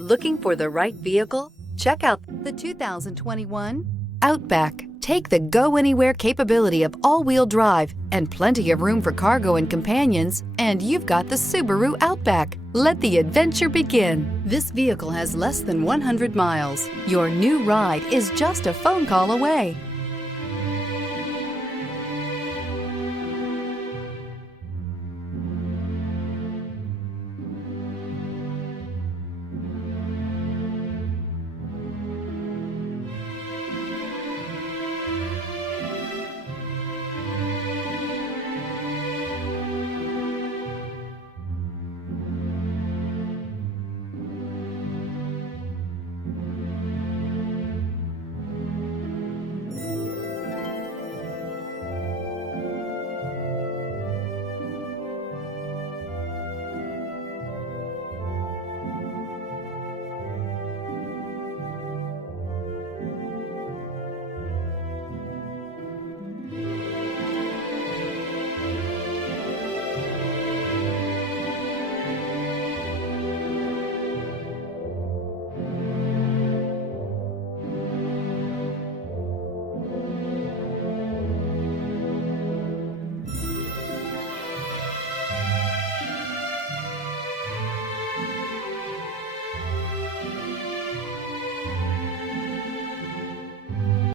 Looking for the right vehicle? Check out the 2021 Outback. Take the go-anywhere capability of all-wheel drive and plenty of room for cargo and companions, and you've got the Subaru Outback. Let the adventure begin. This vehicle has less than 100 miles. Your new ride is just a phone call away.